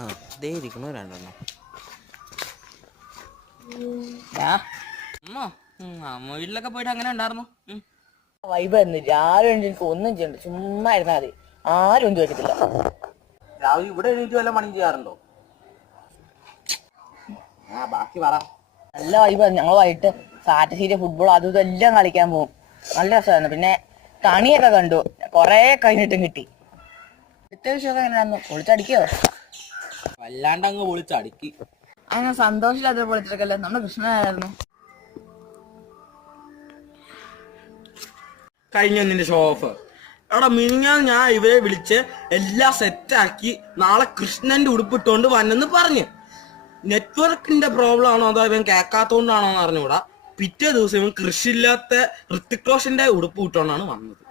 ആ ദേ ഇരിക്കണു രണ്ടെണ്ണം. അമ്മ വീട്ടിലൊക്കെ പോയിട്ട് അങ്ങനെ ഉണ്ടായിരുന്നു. വൈബ് തന്നില്ല. ആരും എനിക്ക് ഒന്നും ചെയ്യണ്ട, ചുമ്മാ ഇരുന്നാൽ മതി. ആരും ഒന്നും ചോദിക്കത്തില്ല. രാവിലെ ഇവിടെ എണീറ്റ് വല്ല പണിയും ചെയ്യാറുണ്ടോ? ബാക്കി പറ. നല്ല വൈബ്. ഞങ്ങൾ വൈകിട്ട് സാറ്റ് ഫുട്ബോൾ അതും ഇതെല്ലാം കളിക്കാൻ പോകും. നല്ല രസമായിരുന്നു. പിന്നെ കണിയൊക്കെ കണ്ടു, കൊറേ കഴിഞ്ഞിട്ടും കിട്ടി. അടുത്ത വിഷയമൊക്കെ എങ്ങനെയായിരുന്നു? പൊളിച്ചടിക്കോ? വല്ലാണ്ട് അങ്ങ് പൊളിച്ചടുക്കി. അങ്ങനെ സന്തോഷമില്ലാത്ത പൊളിച്ചെടുക്കല്ലേ. നമ്മുടെ കൃഷ്ണനായിരുന്നു. കഴിഞ്ഞ നിന്റെ ഷോ ഓഫ്. എടാ മിനിഞ്ഞാന്ന് ഞാൻ ഇവരെ വിളിച്ച് എല്ലാം സെറ്റാക്കി നാളെ കൃഷ്ണന്റെ ഉടുപ്പിട്ടോണ്ട് വന്നെന്ന് പറഞ്ഞ്. നെറ്റ്വർക്കിന്റെ പ്രോബ്ലം ആണോ അതോ ഇവൻ കേൾക്കാത്തോണ്ടാണോ എന്ന് അറിഞ്ഞുകൂടാ. പിറ്റേ ദിവസം ഇവൻ കൃഷിയില്ലാത്ത ഋത്തിക് റോഷന്റെ ഉടുപ്പ് ഇട്ടോണ്ടാണ് വന്നത്.